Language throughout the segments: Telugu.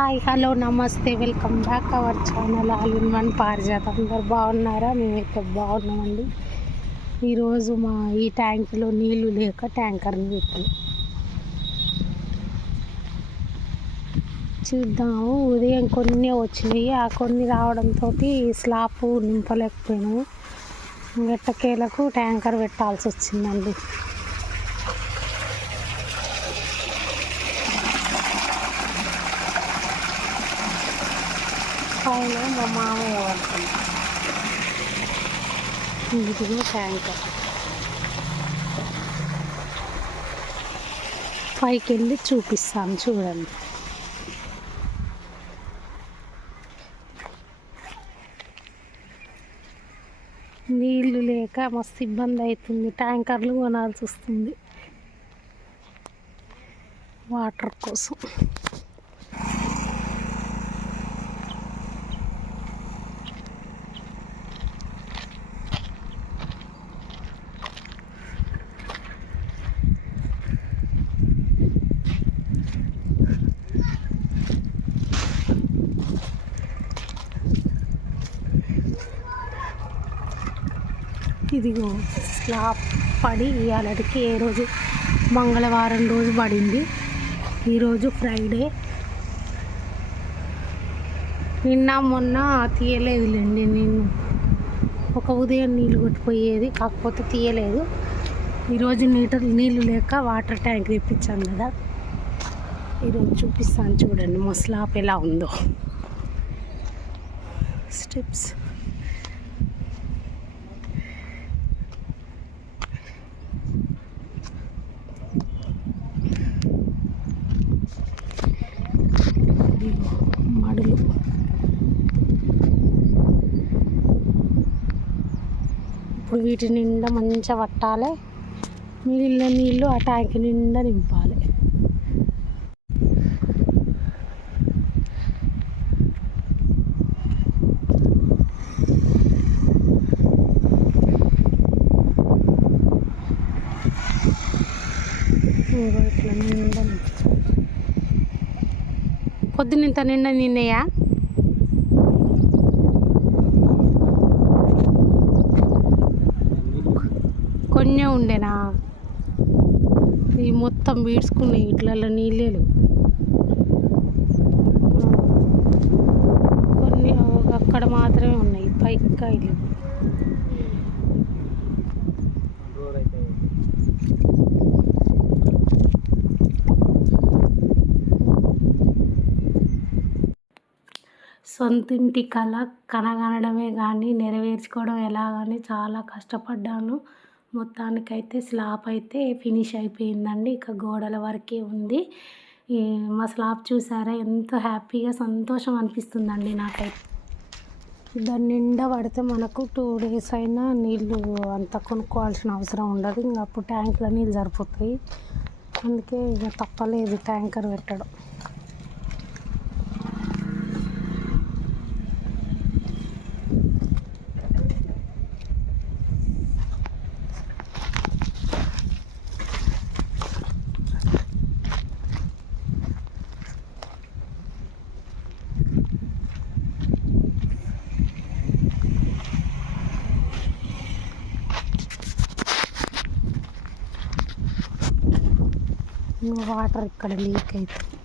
హాయ్ హలో నమస్తే welcome back our channel all in one Parijatha. అందరు బాగున్నారా? మేమైతే బాగున్నామండి. ఈరోజు మా ఈ ట్యాంకులో నీళ్ళు లేక ట్యాంకర్ని పెట్టి చూద్దాము ఉదయం కొన్ని వచ్చినాయి. ఆ కొన్ని రావడంతో స్లాబ్ నింపలేకపోయినాము. ఎట్టకేలకు ట్యాంకర్ పెట్టాల్సి వచ్చిందండి. టౌన్లో మా మామయ్య వాడుతుంది ఇదిగో ట్యాంకర్ పైకి వెళ్ళి చూపిస్తాను చూడండి నీళ్ళు లేక మస్తు ఇబ్బంది అవుతుంది ట్యాంకర్లు కొనాల్సి వస్తుంది వాటర్ కోసం ఇదిగో స్లాబ్ పడి ఇవాళకి ఏ రోజు? మంగళవారం రోజు పడింది. ఈరోజు ఫ్రైడే. నిన్న మొన్న తీయలేదులేండి నేను ఒక ఉదయం నీళ్ళు కొట్టిపోయేది కాకపోతే తీయలేదు. ఈరోజు నీటర్ నీళ్ళు లేక వాటర్ ట్యాంక్ తెప్పించాను కదా. ఈరోజు చూపిస్తాను చూడండి మా స్లాబ్ ఎలా ఉందో. స్టెప్స్ ఇదిగో మడులు ఇప్పుడు వీటి నిండా మంచిగా పట్టాలి. మిగిలిన నీళ్ళు ఆ ట్యాంక్ నిండా నింపాలి. ఇట్లా నిండా నిన్నయ్యా పొద్దున ఇంత నిండా నిన్నయా కొన్ని ఉండేనా? ఈ మొత్తం వీడ్చుకున్నాయి ఇట్లలో నీళ్ళేలు కొన్ని అక్కడ మాత్రమే ఉన్నాయి పైకి కాయలు సొంతింటి కళ కనగనడమే కానీ నెరవేర్చుకోవడం ఎలా కానీ చాలా కష్టపడ్డాను. మొత్తానికైతే స్లాబ్ అయితే ఫినిష్ అయిపోయిందండి. ఇక గోడల వరకే ఉంది. మా స్లాబ్ చూసారా? ఎంతో హ్యాపీగా సంతోషం అనిపిస్తుందండి నాకైతే. దాని నిండా పడితే మనకు టూ డేస్ అయినా నీళ్ళు అంత కొనుక్కోవాల్సిన అవసరం ఉండదు. ఇంకా అప్పుడు ట్యాంక్లో నీళ్ళు సరిపోతాయి. అందుకే ఇక తప్పలేదు ట్యాంకర్ పెట్టడం. వాటర్ ఇక్కడ లీక్ అవుతుంది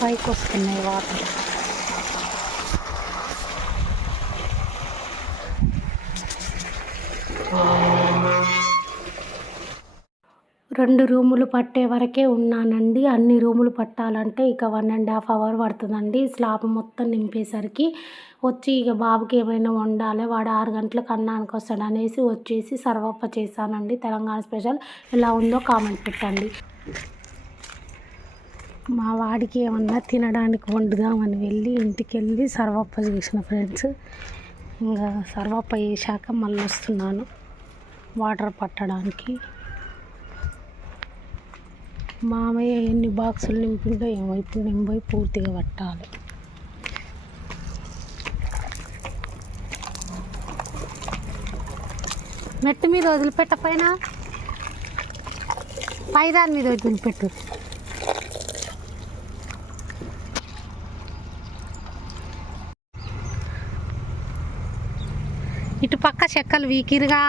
పైకి వస్తున్నాయి వాటర్ రెండు రూములు పట్టే వరకే ఉన్నానండి. అన్ని రూములు పట్టాలంటే ఇక వన్ అండ్ హాఫ్ అవర్ పడుతుందండి. స్లాబ్ మొత్తం నింపేసరికి వచ్చి ఇక బాబుకి ఏమైనా వండాలి వాడు ఆరు గంటలకు అన్నానికి వస్తాడు అనేసి వచ్చేసి సర్వప్ప చేశానండి. తెలంగాణ స్పెషల్ ఎలా ఉందో కామెంట్ పెట్టండి. మా వాడికి ఏమన్నా తినడానికి వండుదామని వెళ్ళి ఇంటికి వెళ్ళి సర్వప్ప చేసిన ఫ్రెండ్స్. ఇంకా సర్వప్ప చేశాక మళ్ళీ వస్తున్నాను వాటర్ పట్టడానికి. మామయ్య ఎన్ని బాక్సులు నింపిండో ఏమో ఇప్పుడు నేను పోయి పూర్తిగా పట్టాలి. మెట్టు మీద వదిలిపెట్ట పైన పైదాని మీద వదిలిపెట్టు ఇటు పక్క చెక్కలు వీకిరుగా.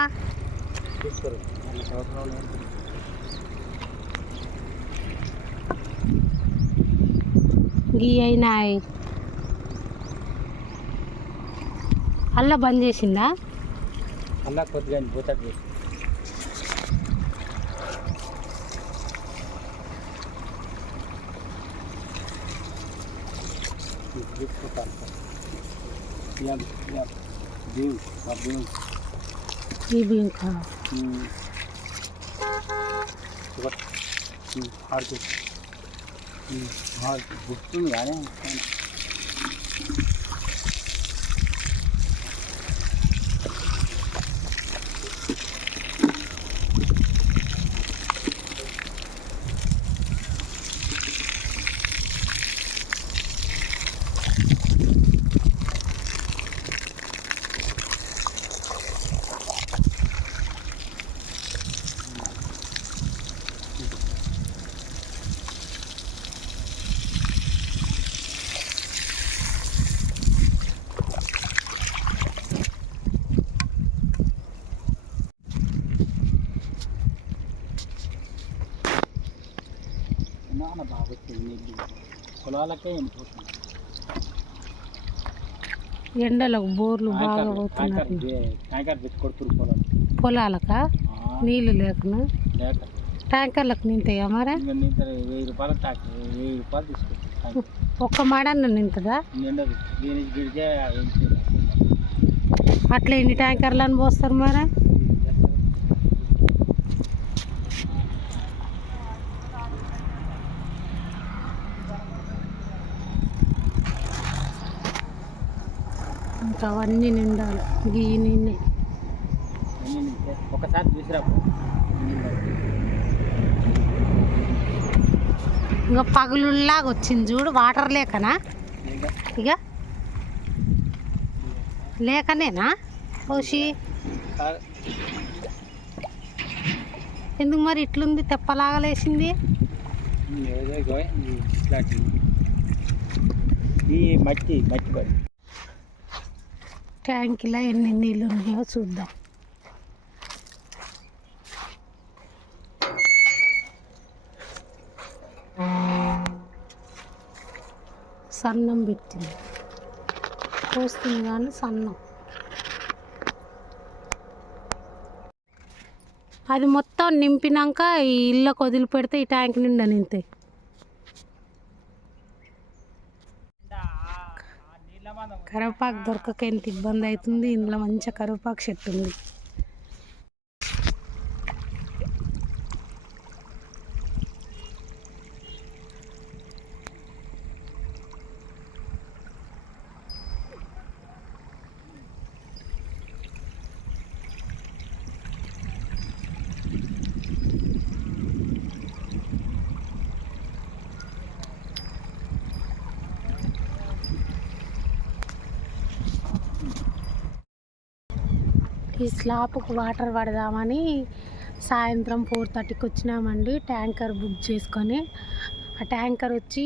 తీసుకోరు మనకి అవసరం లేదు గీ అయినాయి అల్ల బంద్ చేసిందా అలా కొద్దిగా పోతాడు ఈ ఇంకా గుర్తుంది కానీ నాన్న బాగా వచ్చింది నీళ్ళు పొలాలకే ఎండలకు బోర్లు బాగా పోతున్నాయి ట్యాంకర్ పెట్టి కొడుతురు పొలాలు పొలాలకా? నీళ్ళు లేకున్నా లేక. ట్యాంకర్లకు నింతాయా మరి? ఇంకా నింత వెయ్యి రూపాయలు ట్యాంక్ వెయ్యి రూపాయలు ఒక్క మాడన్న నింతదా? నిండదు. దీనికి గిడిచే అట్లా ఎన్ని ట్యాంకర్లను పోస్తారు మరి? ఇంకా అవన్నీ నిండాలి. గీ నిన్నే ఒకసారి చూసిరాపు. ఇంకా పగులులాగా వచ్చింది చూడు వాటర్ లేకనా? ఇక లేకనేనా? ఓషి? ఎందుకు మరి ఇట్లుంది? తెప్పలాగా లేచింది? ఈ మట్టి మట్టి ట్యాంక్లో ఎన్ని నీళ్ళు ఉన్నాయో చూద్దాం. సన్నం పెట్టింది. పోస్తుంది కానీ సన్నం. అది మొత్తం నింపినాక ఈ ఇళ్ళకు వదిలిపెడితే ఈ ట్యాంక్ నిండా నింతాయి. కరివేపాకు దొరకక ఎంత ఇబ్బంది అవుతుంది? ఇందులో మంచిగా కరివేపాకు చెట్టు ఉంది. ఈ స్లాబ్కు వాటర్ పడదామని సాయంత్రం ఫోర్ థర్టీకి వచ్చినామండి ట్యాంకర్ బుక్ చేసుకొని. ఆ ట్యాంకర్ వచ్చి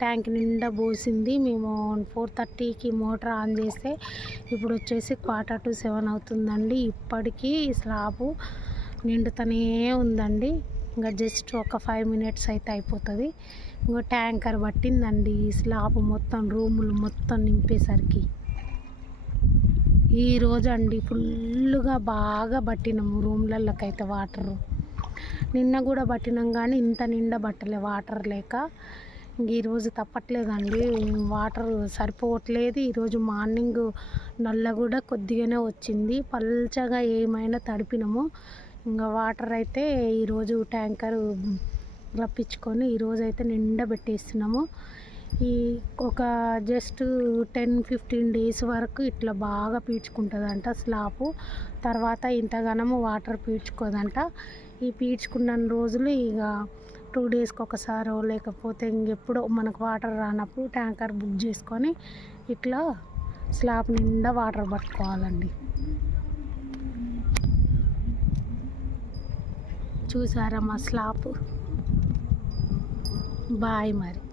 ట్యాంక్ నిండా పోసింది. మేము ఫోర్ థర్టీకి మోటార్ ఆన్ చేస్తే ఇప్పుడు వచ్చేసి క్వార్టర్ టు సెవెన్ అవుతుందండి. ఇప్పటికీ స్లాబు నిండుతూనే ఉందండి. ఇంకా జస్ట్ ఒక ఫైవ్ మినిట్స్ అయితే అయిపోతుంది. ఇంకో ట్యాంకర్ పట్టిందండి ఈ స్లాబ్ మొత్తం రూములు మొత్తం నింపేసరికి. ఈరోజు అండి ఫుల్గా బాగా పట్టినాము రూమ్లలోకి అయితే వాటర్. నిన్న కూడా పట్టినాం కానీ ఇంత నిండా పట్టలే వాటర్ లేక. ఇంక ఈరోజు తప్పట్లేదండి. వాటర్ సరిపోవట్లేదు. ఈరోజు మార్నింగ్ నల్ల కూడా కొద్దిగానే వచ్చింది. పల్చగా ఏమైనా తడిపినాము. ఇంకా వాటర్ అయితే ఈరోజు ట్యాంకర్ రప్పించుకొని ఈరోజు అయితే నిండా పెట్టేస్తున్నాము. ఈ ఒక జస్ట్ టెన్ ఫిఫ్టీన్ డేస్ వరకు ఇట్లా బాగా పీల్చుకుంటుందంట స్లాపు. తర్వాత ఇంతగానము వాటర్ పీల్చుకోదంట ఈ పీల్చుకున్న రోజులు ఇక టూ డేస్కి ఒకసారో లేకపోతే ఇంకెప్పుడో మనకు వాటర్ రానప్పుడు ట్యాంకర్ బుక్ చేసుకొని ఇట్లా స్లాబ్ నిండా వాటర్ పట్టుకోవాలండి. చూసారా మా స్లాబ్ బాయ్ మరి.